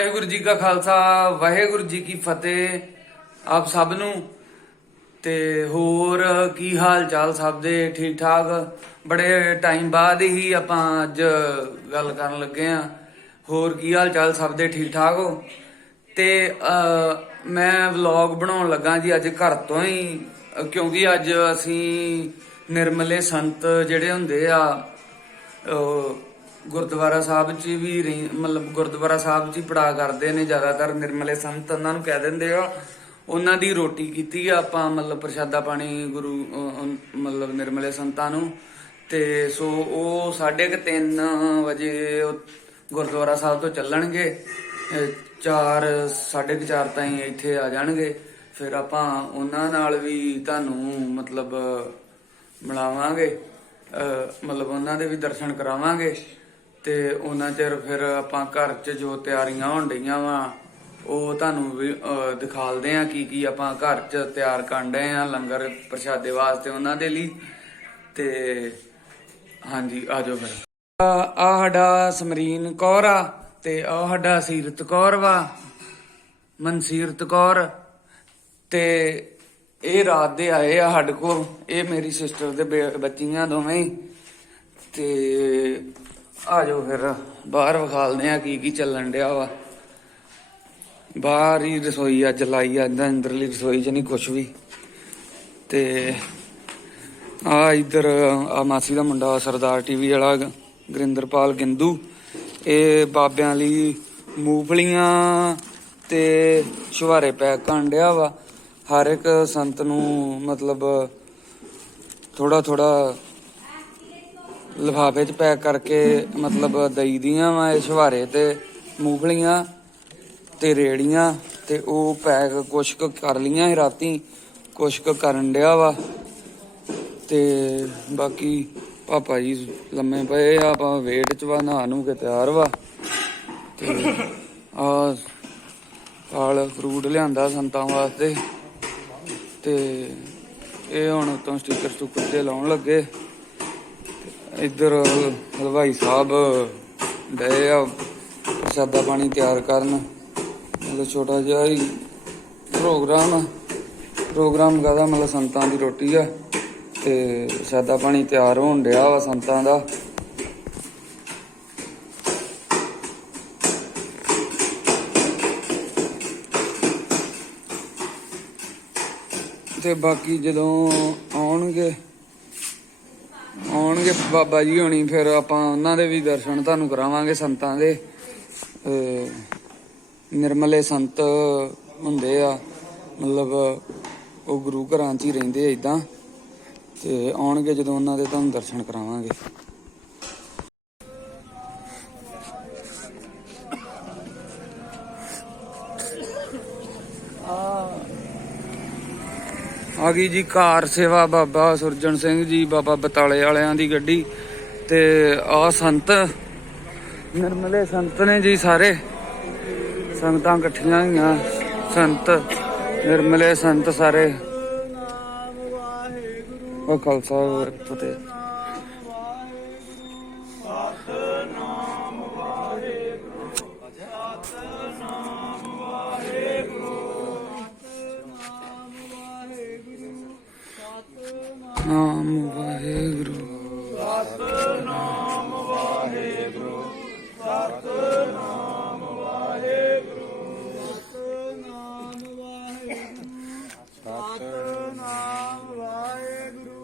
वाहेगुरु जी का खालसा वाहेगुरु जी की फतेह। आप सब नू ते होर की हाल चाल सब दे ठीक ठाक। बड़े टाइम बाद ही आपां अज गल करन लगे हाँ। होर की हाल चाल सब दे ठीक ठाक हो। ते मैं व्लॉग बनाउण लगा जी अज घर तो ही, क्योंकि अज असी निर्मले संत जिहड़े हुंदे आ गुरुद्वारा साहब च भी मतलब गुरुद्वारा साहब च पढ़ा करते ने ज़्यादातर निर्मले संत उन्होंने कह देंगे आ। उन्हों की रोटी की आपां मतलब प्रशादा पानी गुरु मतलब निर्मले संतां नूं। ते सो वो 3:30 बजे गुरुद्वारा साहब तो चलणगे, 4-4:30 ताईं इत्थे आ जाणगे। फिर आपां उन्हां नाल भी तुहानूं मतलब मिलावांगे, मतलब उन्हां दे भी दर्शन करावांगे। ते उन्ना चिर फिर आपां घर च जो तैयारियां होण डईयां वा ਉਹ ਤੁਹਾਨੂੰ ਵੀ ਦਿਖਾਲਦੇ ਆ ਕੀ ਆਪਾਂ ਘਰ 'ਚ ਤਿਆਰ ਕਰਨ ਡਏ ਆ ਲੰਗਰ ਪ੍ਰਸ਼ਾਦੇ ਵਾਸਤੇ ਉਹਨਾਂ ਦੇ ਲਈ। ਤੇ ਹਾਂਜੀ ਆ ਜਾਓ ਫਿਰ। ਆ ਸਾਡਾ ਸਮਰੀਨ ਕੌਰ ਆ ਤੇ ਆ ਸਾਡਾ ਸੀਰਤ ਕੌਰ ਵਾ, ਮਨਸੀਰਤ ਕੌਰ। ਤੇ ਇਹ ਰਾਤ ਦੇ ਆਏ ਆ ਸਾਡੇ ਕੋਲ। ਇਹ ਮੇਰੀ ਸਿਸਟਰ ਦੇ ਬੱਚੀਆਂ ਦੋਵੇਂ ਹੀ। ਤੇ ਆ ਜਾਓ ਫਿਰ ਬਾਹਰ ਵਿਖਾਲਦੇ ਆ ਕੀ ਚੱਲਣ ਡਿਆ ਵਾ। बाहर ही रसोई अज लाई अंदरली रसोई च नहीं कुछ भी। ते आ इधर आ मासी का मुंडा सरदार टीवी वाला गुरिंदरपाल गिंदू। ये बाबियां लई मूंगफलियां ते छुहारे पैक करन डिया वा। हर एक संत नूं मतलब थोड़ा थोड़ा लिफाफे च पैक करके मतलब दई दियां वा छुहारे ते मूंगफलियां ते रेड़ियां। ते वो पैक कुछ कर लियां है राती, कुछ करन डिया वा। ते बाकी पापा जी लम्मे पे आप वेट च वा, नहा नू के तैयार वा। ते आ फल फ्रूट लियांदा संतां वास्ते। ते ये हुण उत्तों स्टिकर स्टुकर जे लाउण लगे। इधर हलवाई साहब डे आ प्रसादा पानी तैयार करन। मतलब छोटा जिहा ही प्रोग्राम काहदा मतलब संतां दी रोटी आ ते प्रसादा पानी तैयार होण डिया वा संतां दा। ते बाकी जदों आउणगे बाबा जी होनी फिर आपां उन्हां दे भी दर्शन तुहानूं करावांगे संतां दे। निर्मले संत हुंदे आ मतलब वो गुरु घरां च ही रहिंदे इदां। ते आउणगे जदों उन्हां दे तुहानूं दर्शन करावांगे। आ गई जी कार सेवा बाबा सुरजन सिंह जी बाबा बताले वालियां दी गड्डी। ते आ संत निर्मले संत ने जी सारे संगतां कट्ठियां होईयां। संत निर्मले संत सारे खालसा फतेह। नाम वाहेगुरु सतनाम वाहेगुरु सतनाम वाहेगुरु सतनाम वाहेगुरु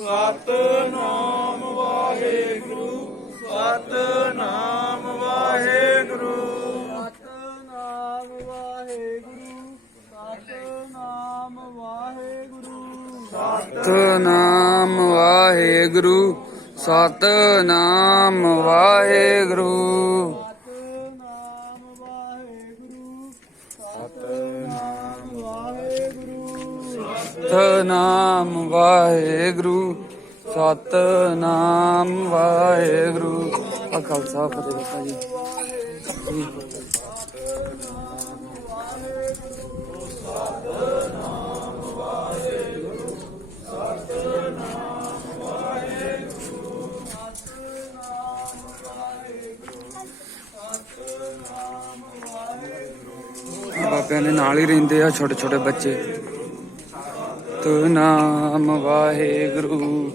सतनाम वाहेगुरु सतनाम वाहेगुरु सतनाम वाहेगुरु सतनाम वाहेगुरु सतनाम वाहेगुरु सतनाम वाहेगुरु सतनाम वाहेगुरु। खालसा फतेह बाबा जी। सतनाम ਮਾਪਿਆਂ ਦੇ ਨਾਲ ਹੀ ਰਹਿੰਦੇ ਆ ਛੋਟੇ ਛੋਟੇ ਬੱਚੇ। ਸਤਿਨਾਮ ਵਾਹਿਗੁਰੂ।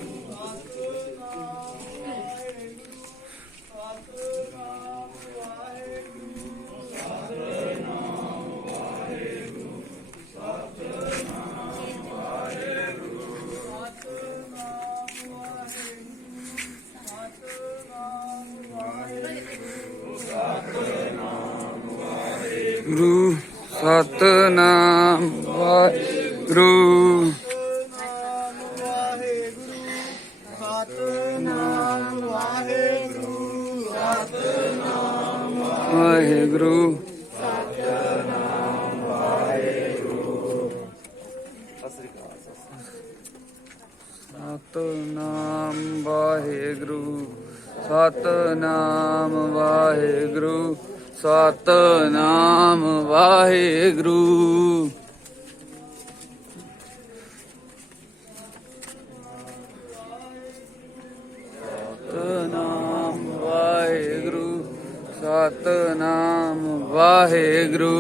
ਗੁਰੂ ਸਤਿਨਾਮ ਵਾਹਿਗੁਰੂ। ਵਾਹਿਗੁਰੂ ਸਤਿਨਾਮ ਵਾਹਿਗੁਰੂ। ਸਤਿਨਾਮ ਵਾਹਿਗੁਰੂ। ਸਤਿਨਾਮ ਵਾਹਿਗੁਰੂ। ਸਤਿਨਾਮ ਵਾਹਿਗੁਰੂ। ਸਤਿਨਾਮ ਵਾਹਿਗੁਰੂ।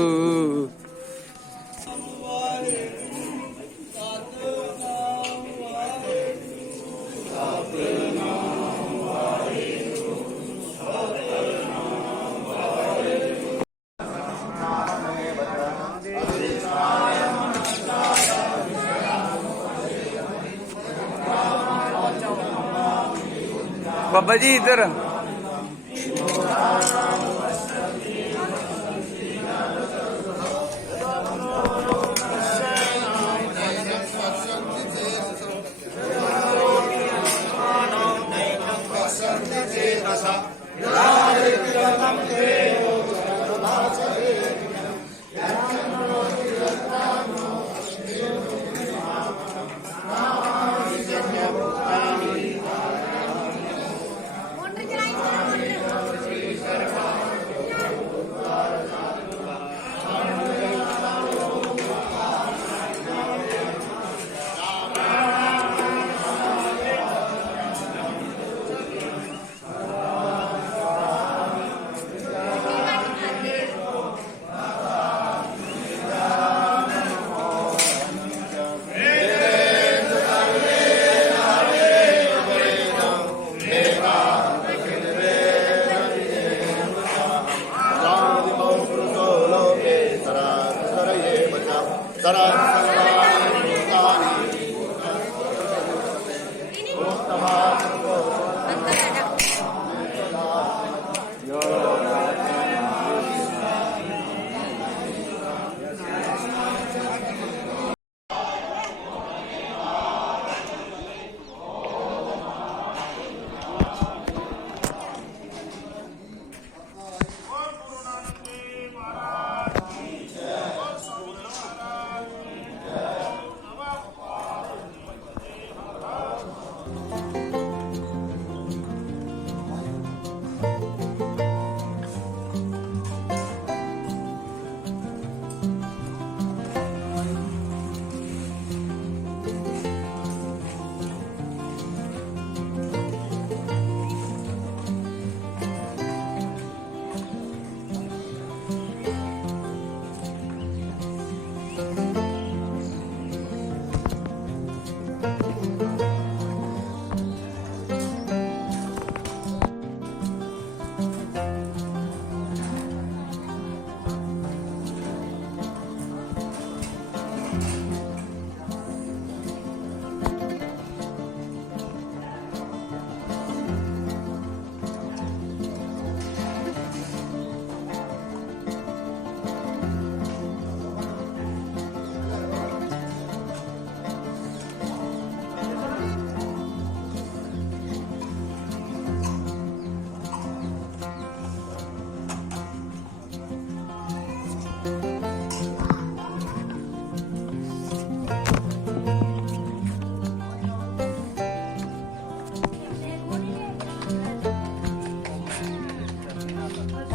बाबा जी इधर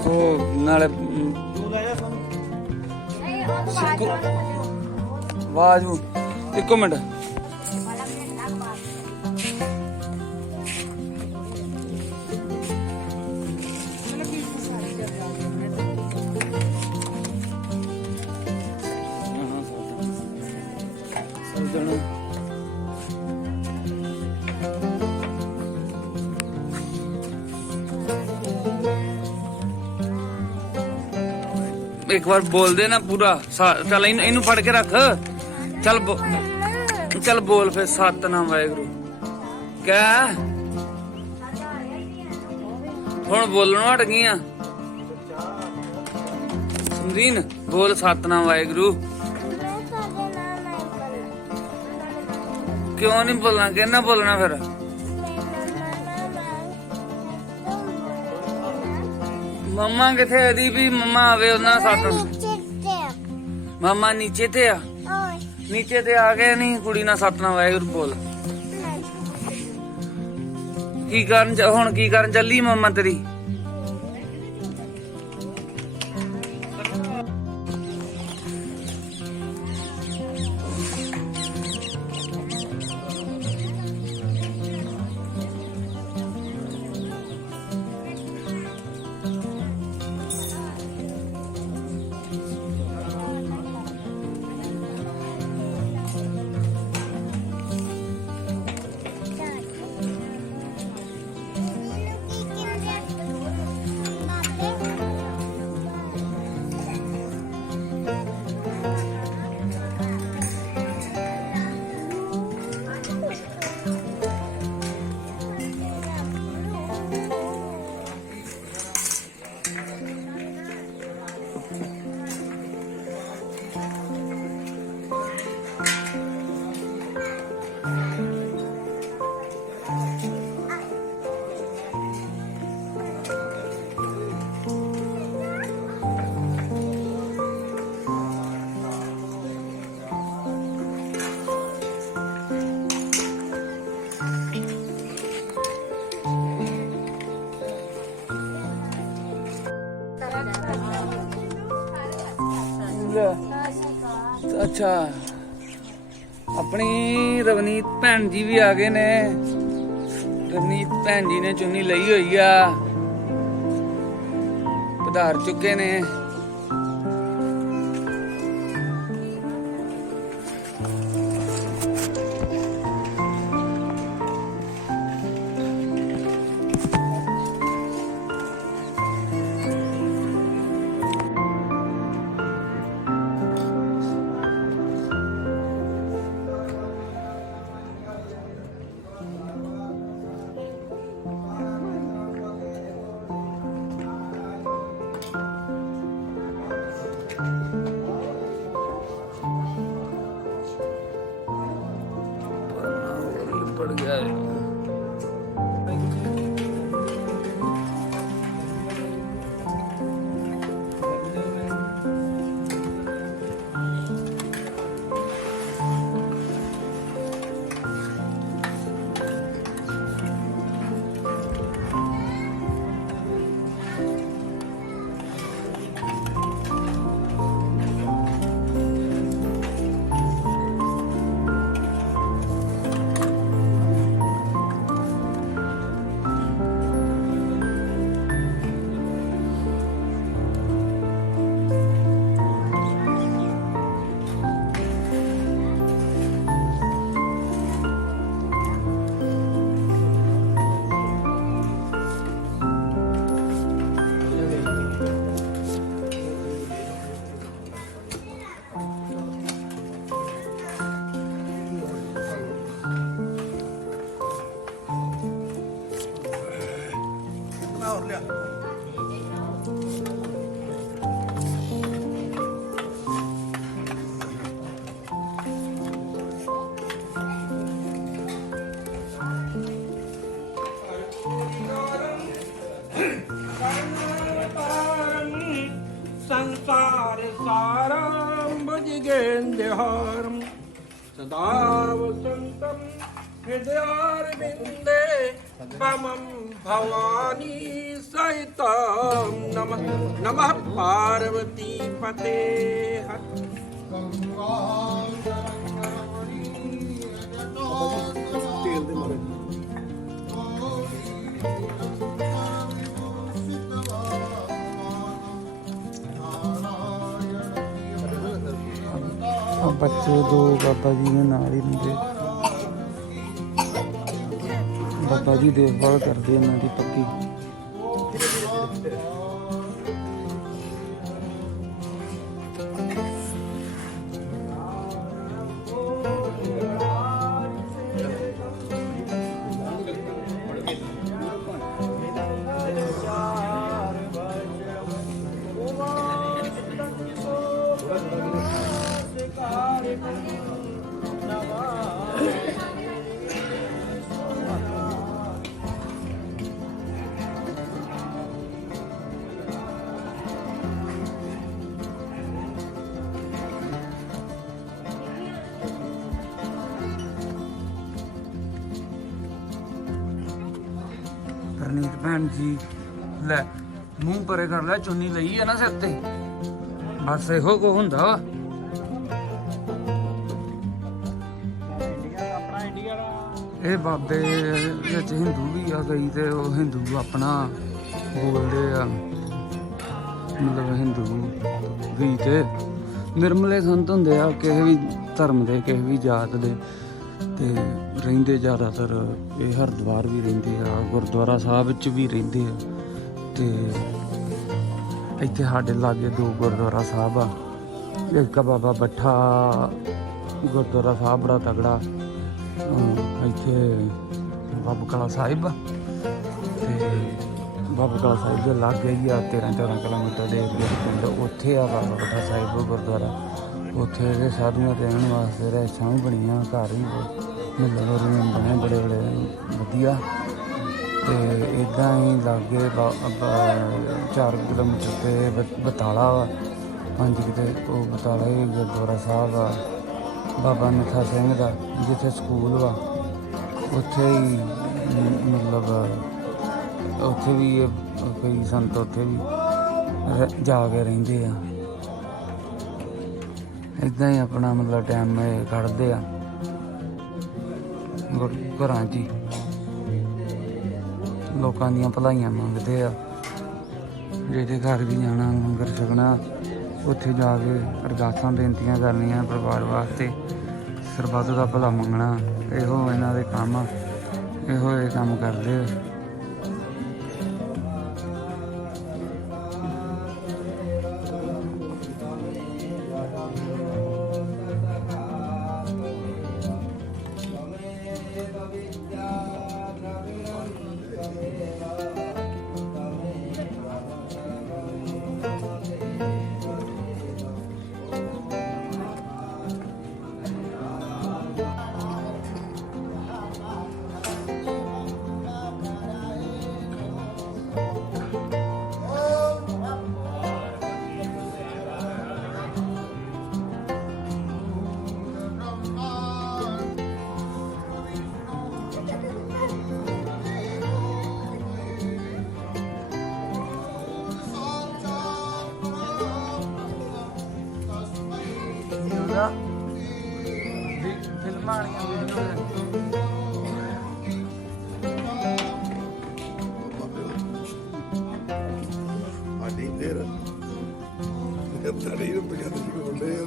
ਉਹ ਨਾਲੇ ਆਵਾਜ਼ ਇੱਕੋ ਮਿੰਟ ਸੁਣ एक बार बोल दे ना पूरा चल इनू फड़ के रख चल चल बोल फिर सतनाम वाहेगुरु क्या हुण बोलणों हट गई समझीन बोल सतनाम वाहेगुरु क्यों नहीं बोलना कहना बोलना फिर मम्मा किथे दी भी मम्मा आवे उन्ना साथ मम्मा नीचे ते आ नीचे ते आ गए नहीं कुड़ी ना सतनाम वाहेगुरु बोल की करन हुण की करन चली मम्मा तेरी अच्छा अपनी रवनीत भैन जी भी आ गए ने रवनीत भैन जी ने चुन्नी लई हुई आ पधार चुके ने पड़ गया है संसार सारं भुजगेन्द्रहारं सदा वसन्तं हृदयारविन्दे त्वमं भवानी सहितं नमः नमः पार्वती पते ਆ ਬੱਚੇ ਦੋ ਬਾਬਾ ਜੀ ਦੇ ਨਾਲ ਹੀ ਰਹਿੰਦੇ। ਬਾਬਾ ਜੀ ਦੇਖਭਾਲ ਕਰਦੇ ਇਹਨਾਂ ਦੀ ਪੱਕੀ। ਹਰਨੀਤ ਭੈਣ ਜੀ ਲੈ ਮੂੰਹ ਪਰੇ ਕਰ ਲੈ, ਚੁੰਨੀ ਲਈ ਆ ਨਾ ਸਿਰ ਤੇ, ਬਸ ਇਹੋ ਕੋ ਹੁੰਦਾ ਵਾ। ਇਹ ਬਾਬੇ ਵਿੱਚ ਹਿੰਦੂ ਵੀ ਆ ਕਈ, ਤੇ ਉਹ ਹਿੰਦੂ ਆਪਣਾ ਬੋਲਦੇ ਆ, ਮਤਲਬ ਹਿੰਦੂ ਵੀ ਤੇ ਨਿਰਮਲੇ ਸੰਤ ਹੁੰਦੇ ਆ, ਕਿਸੇ ਵੀ ਧਰਮ ਦੇ, ਕਿਸੇ ਵੀ ਜਾਤ ਦੇ, ਤੇ ਰਹਿੰਦੇ ਜ਼ਿਆਦਾਤਰ ਇਹ ਹਰਿਦੁਆਰ ਵੀ ਰਹਿੰਦੇ ਆ, ਗੁਰਦੁਆਰਾ ਸਾਹਿਬ ਵਿੱਚ ਵੀ ਰਹਿੰਦੇ ਆ। ਤੇ ਇੱਥੇ ਸਾਡੇ ਲਾਗੇ ਦੋ ਗੁਰਦੁਆਰਾ ਸਾਹਿਬ ਆ, ਇੱਕ ਬਾਬਾ ਬੱਠਾ ਗੁਰਦੁਆਰਾ ਸਾਹਿਬ ਬੜਾ ਤਗੜਾ, ਇੱਥੇ ਬਾਬਾ ਕਲਾ ਸਾਹਿਬ ਆ, ਤੇ ਬਾਬਾ ਕਲਾ ਸਾਹਿਬ ਦੇ ਲਾਗੇ ਹੀ ਆ 13 ਕਿਲੋਮੀਟਰ ਦੇ ਏਰੀਏ ਪਿੰਡ, ਉੱਥੇ ਆ ਬਾਬਾ ਬੱਠਾ ਸਾਹਿਬ ਗੁਰਦੁਆਰਾ। ਉੱਥੇ ਦੇ ਸਾਧੂਆਂ ਦੇ ਰਹਿਣ ਵਾਸਤੇ ਰਹਿਸ਼ਾਂ ਵੀ ਬਣੀਆਂ, ਘਰ ਵੀ ਮਤਲਬ ਬਣੇ ਬੜੇ ਵਧੀਆ। ਤੇ ਇੱਦਾਂ ਹੀ ਲਾਗੇ 4 ਕਿਲੋਮੀਟਰ ਤੇ ਬਤਾਲਾ ਵਾ, 5 ਕਿਤੇ ਉਹ ਬਤਾਲਾ ਹੀ ਗੁਰਦੁਆਰਾ ਸਾਹਿਬ ਆ ਬਾਬਾ ਨੱਥਾ ਸਿੰਘ ਦਾ, ਜਿੱਥੇ ਸਕੂਲ ਵਾ ਉੱਥੇ ਹੀ ਮਤਲਬ ਉੱਥੇ ਵੀ ਕਈ ਸੰਤ ਉੱਥੇ ਵੀ ਜਾ ਕੇ ਰਹਿੰਦੇ ਆ। ਇੱਦਾਂ ਹੀ ਆਪਣਾ ਮਤਲਬ ਟਾਈਮ ਕੱਢਦੇ ਆ ਘਰਾਂ 'ਚ ਹੀ, ਲੋਕਾਂ ਦੀਆਂ ਭਲਾਈਆਂ ਮੰਗਦੇ ਆ। ਜਿਹਦੇ ਘਰ ਵੀ ਜਾਣਾ ਲੰਗਰ ਛਕਣਾ, ਉੱਥੇ ਜਾ ਕੇ ਅਰਦਾਸਾਂ ਬੇਨਤੀਆਂ ਕਰਨੀਆਂ ਪਰਿਵਾਰ ਵਾਸਤੇ, ਸਰਬੱਤ ਦਾ ਭਲਾ ਮੰਗਣਾ, ਇਹੋ ਇਹਨਾਂ ਦੇ ਕੰਮ ਆ, ਇਹੋ ਇਹ ਕੰਮ ਕਰਦੇ ਆ। ਫਿਲਮਾਂ ਵਾਲੀਆਂ ਵੀਡੀਓ ਆਡੀ ਤੇਰਾ ਤੇਰੀ ਰੁਪਈਆ ਤੇ ਬੋਲਦੇ ਆ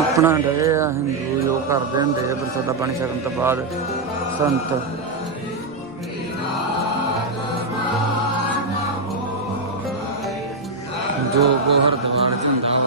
ਆਪਣਾ ਡਏ ਆ ਹਿੰਦੂ ਜੋ ਕਰਦੇ ਹੁੰਦੇ ਆ ਪ੍ਰਸਾਦਾ ਪਾਣੀ ਛਕਣ ਤੋਂ ਬਾਅਦ ਸੰਤ। ਜੋ ਹਰਿਦੁਆਰ 'ਚ ਹੁੰਦਾ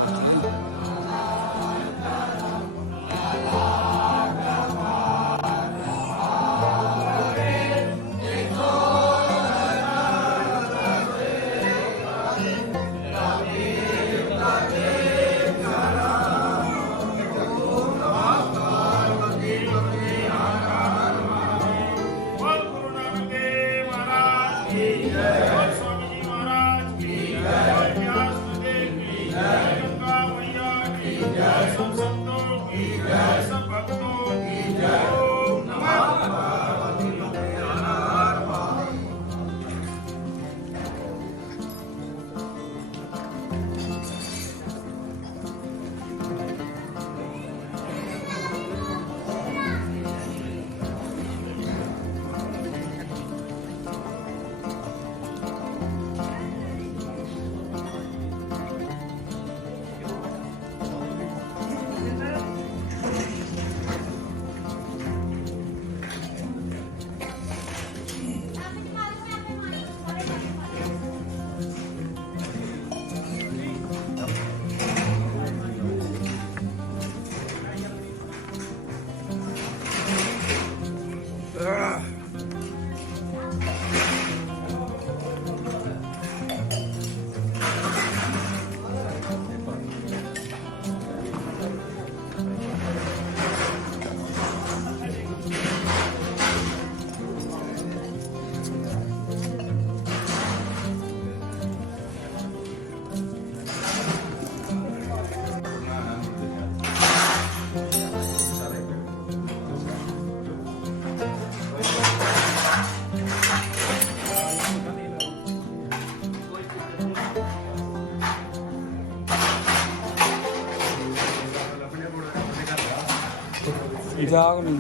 ਮਜ਼ਾਕ ਨਹੀਂ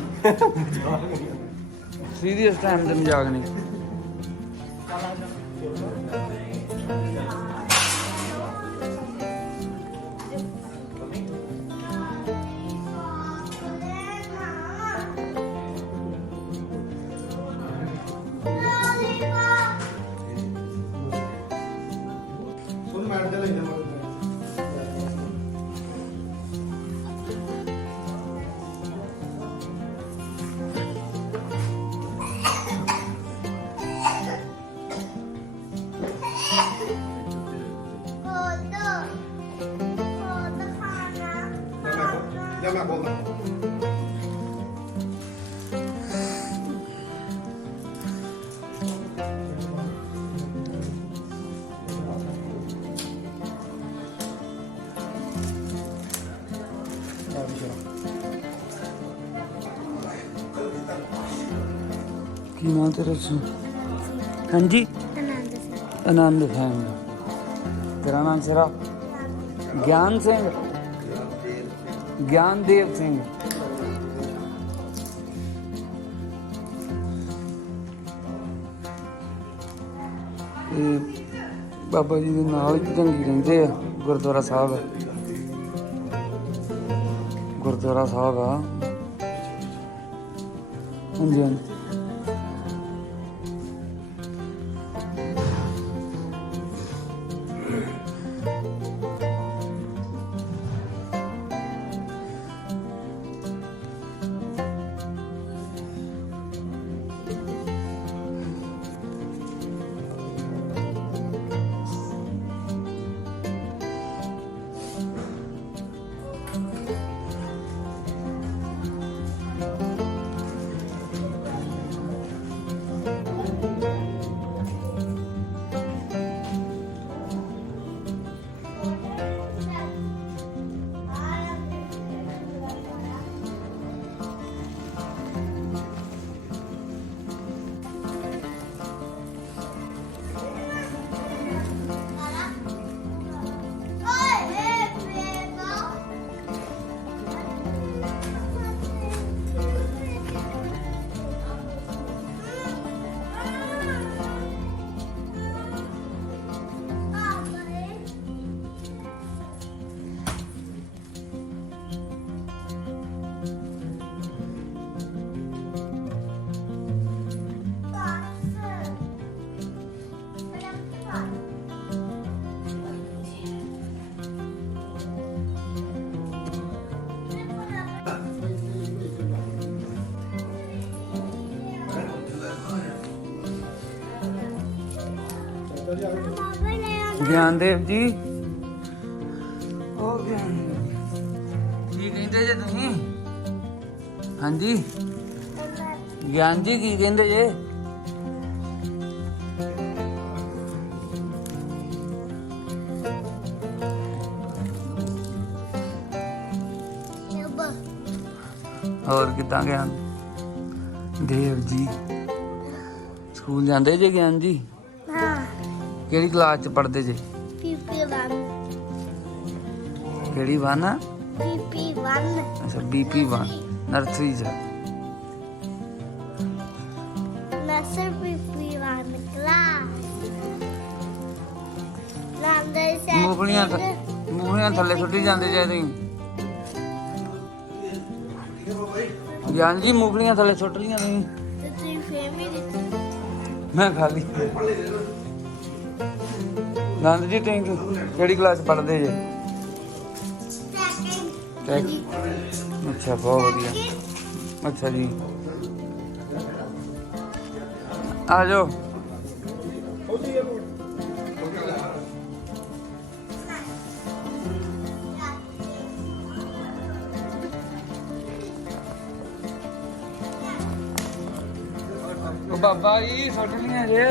ਸੀਰੀਅਸ ਟਾਈਮ ਤੇ ਮਜ਼ਾਕ ਨਹੀਂ। ਸੁਣ ਮੈਟ ਤੇ ਲੈ ਜਾ ਮੈਂ ਬੋਲਦਾ ਕੀ ਨਾਂ ਤੇਰਾ ਸੀ? ਹਾਂਜੀ ਆਨੰਦ ਸਿੰਘ। ਤੇਰਾ ਨਾਮ ਸਿਰਾ? ਗਿਆਨ ਸਿੰਘ, ਗਿਆਨਦੇਵ ਸਿੰਘ। ਇਹ ਬਾਬਾ ਜੀ ਦੇ ਨਾਲ ਹੀ ਢੰਗੀ ਰਹਿੰਦੇ ਆ। ਗੁਰਦੁਆਰਾ ਸਾਹਿਬ ਗੁਰਦੁਆਰਾ ਸਾਹਿਬ ਆ। ਹਾਂਜੀ ਹਾਂਜੀ। ਗਿਆਨਦੇਵ ਜੀ, ਉਹ ਕੀ ਕਹਿੰਦੇ ਜੇ ਤੁਸੀਂ? ਹਾਂਜੀ ਗਿਆਨ ਜੀ ਕੀ ਕਹਿੰਦੇ ਜੇ? ਹੋਰ ਕਿੱਦਾਂ ਗਿਆਨ ਦੇਵ ਜੀ? ਸਕੂਲ ਜਾਂਦੇ ਜੇ ਗਿਆਨ ਜੀ? ਹਾਂ ਕਿਹੜੀ ਕਲਾਸ ਚ ਪੜ੍ਹਦੇ ਜੇ? PP1 ਕਿਹੜੀ 1 ਆ? PP1 ਅੱਛਾ BP1 ਨਰਸਰੀ ਚ। ਨਸਰ PP1 ਕਲਾਸ ਲਾਂਦੇ ਸੇ ਮੂੰਹੀਆਂ ਥੱਲੇ ਸੁੱਟੀ ਜਾਂਦੇ ਜੇ ਤੁਸੀਂ। ਗਿਆਨ ਜੀ ਮੂੰਗਲੀਆਂ ਥੱਲੇ ਸੁੱਟ ਲੀਆਂ ਤੁਸੀਂ। ਤੇ ਤੁਸੀਂ ਫੇਮੀ ਦਿੱਤੀ ਮੈਂ ਖਾ ਲਈ। ਨੰਦ ਜੀ ਤੁਸੀਂ ਕਿਹੜੀ ਕਲਾਸ ਪੜ੍ਹਦੇ ਜੇ? ਅੱਛਾ ਬਹੁਤ ਵਧੀਆ। ਅੱਛਾ ਜੀ ਆ ਜਾਓ। ਉਹ ਬਾਬਾ ਜੀ ਸੁੱਟ ਲੀਆਂ ਜੇ।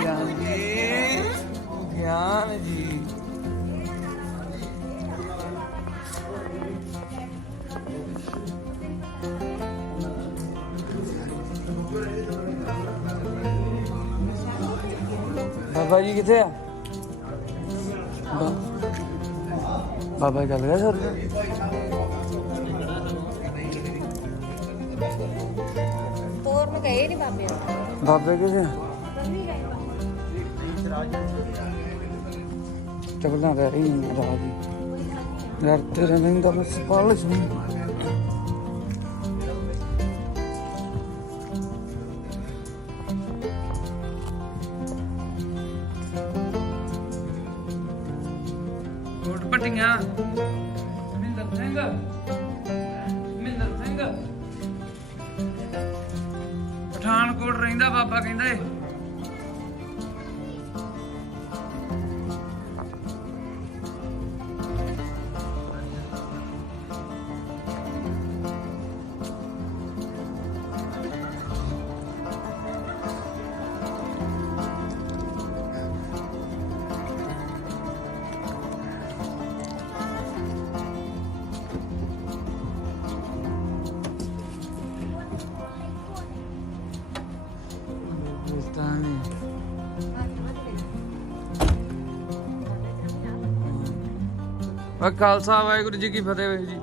ਗਿਆਨ ਜੀ, ਗਿਆਨ ਜੀ। ਬਾਬਾ ਜੀ ਕਿੱਥੇ ਆ? ਬਾਬਾ ਗੱਲ ਕਰ ਸਰ। ਉਹ ਗਏ ਨਹੀਂ ਬਾਬੇ ਬਾਬੇ ਕਿਸੇ ਚੱਲਦਾ ਰਹਿ ਰਹੀ ਰਾਤ ਯਾਰ ਤੇਰੇ ਨਹੀਂ ਤਾਂ ਮੈਂ ਸਪਾਲ ਸੀ ਕੋਟ ਪਟੀਆਂ ਮਿੰਦਰ ਸਿੰਘ ਪਠਾਨਕੋਟ ਰਹਿੰਦਾ ਬਾਬਾ ਕਹਿੰਦਾ ਏ ਖਾਲਸਾ ਵਾਹਿਗੁਰੂ ਜੀ ਕੀ ਫਤਿਹ ਜੀ।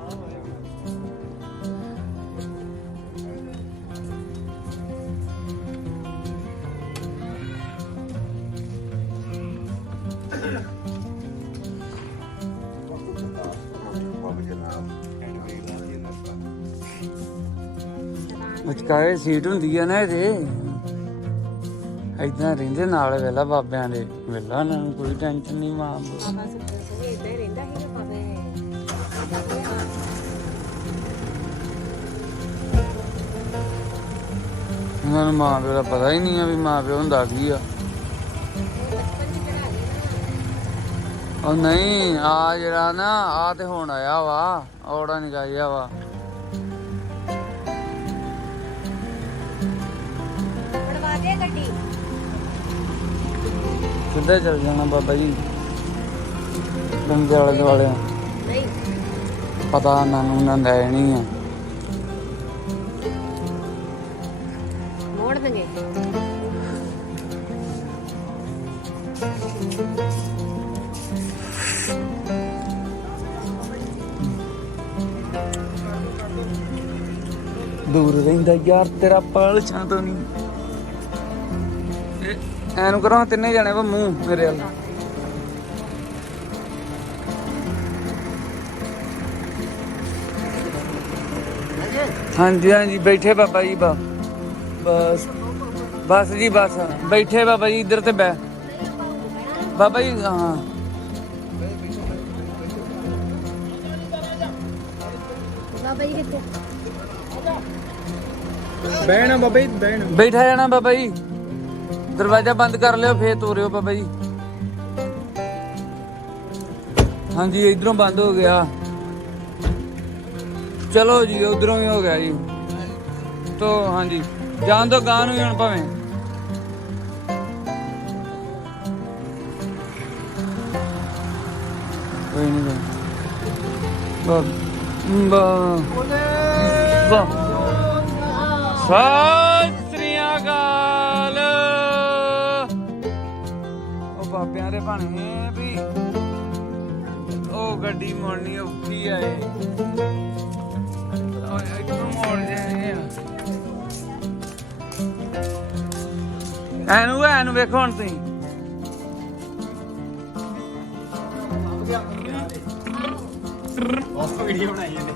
ਵਿਚਕਾਰੇ ਸੀਟ ਹੁੰਦੀ ਆ ਨਾ ਇਹਦੇ ਏਦਾਂ ਰਹਿੰਦੇ ਨਾਲ ਵੇਲਾ ਬਾਬਿਆਂ ਦੇ ਵੇਲਾ ਉਹਨਾਂ ਨੂੰ ਕੋਈ ਟੈਨਸ਼ਨ ਨਹੀਂ ਮਾਂ ਬਾਬਾ ਸੁਖਦੇਵ ਸਿੰਘ ਇਦਾਂ ਹੀ ਰਹਿੰਦਾ ਸੀ ਨਾ ਬਾਬੇ ਉਹਨਾਂ ਨੂੰ ਮਾਂ ਪਿਓ ਦਾ ਪਤਾ ਹੀ ਨਹੀਂ ਆ ਵੀ ਮਾਂ ਪਿਓ ਹੁੰਦਾ ਕੀ ਆ। ਉਹ ਨਹੀਂ ਆ ਜਿਹੜਾ ਨਾ ਆ ਤੇ ਹੁਣ ਆਇਆ ਵਾ ਔੜਾ ਨਹੀਂ ਗਾਇਆ ਵਾ ਬੜਵਾ ਦੇ ਗੱਡੀ ਸਿੱਧਾ ਚੱਲ ਜਾਣਾ ਬਾਬਾ ਜੀ ਬੰਦੇ ਵਾਲੇ ਦੁਆਲੇ ਨਹੀਂ ਪਤਾ ਉਹਨਾਂ ਨੂੰ ਨਾ ਲੈਣੀ ਆ ਮੋੜ ਦੇਂਗੇ ਦੂਰ ਰਹਿੰਦਾ ਯਾਰ ਤੇਰਾ ਪਾਲ ਛਾਂ ਤੋਂ ਨਹੀਂ ਐਨੂੰ ਕਰਾਂ ਤਿੰਨੇ ਜਾਣੇ ਵਾ ਮੂੰਹ ਮੇਰੇ ਵੱਲ ਹਾਂਜੀ ਹਾਂਜੀ ਬੈਠੇ ਬਾਬਾ ਜੀ ਬਸ ਬਸ ਜੀ ਬਸ ਬੈਠੇ ਬਾਬਾ ਜੀ ਇੱਧਰ ਤੇ ਬੈ ਬਾਬਾ ਜੀ ਹਾਂ ਬਾਬਾ ਜੀ ਕਿੱਥੇ ਬਹਿਣਾ ਬਾਬਾ ਜੀ ਬਹਿਣ ਬੈਠਾ ਜਾਣਾ ਬਾਬਾ ਜੀ ਦਰਵਾਜ਼ਾ ਬੰਦ ਕਰ ਲਿਓ ਫੇਰ ਤੋਰਿਓ ਬਾਬਾ ਜੀ ਹਾਂਜੀ ਇਧਰੋਂ ਬੰਦ ਹੋ ਗਿਆ ਚਲੋ ਜੀ ਉਧਰੋਂ ਵੀ ਹੋ ਗਿਆ ਜੀ ਤੋ ਹਾਂਜੀ ਜਾਣ ਦੋ ਗਾਂ ਨੂੰ ਹੁਣ ਭਾਵੇਂ ਕੋਈ ਨਹੀਂ ਸਤਿ ਸ੍ਰੀ ਅਕਾਲ ਉਹ ਬਾਬਿਆਂ ਦੇ ਭਾਣੇ ਵੀ ਉਹ ਗੱਡੀ ਮੋੜਨੀ ਔਖੀ ਆਏ ਇੱਥੋਂ ਮੋੜ ਜੇ ਐਨੂੰ ਵੇਖੋ ਹੁਣ ਤੁਸੀਂ ਉਸ ਵੀਡੀਓ ਬਣਾਈ ਇਹਨੇ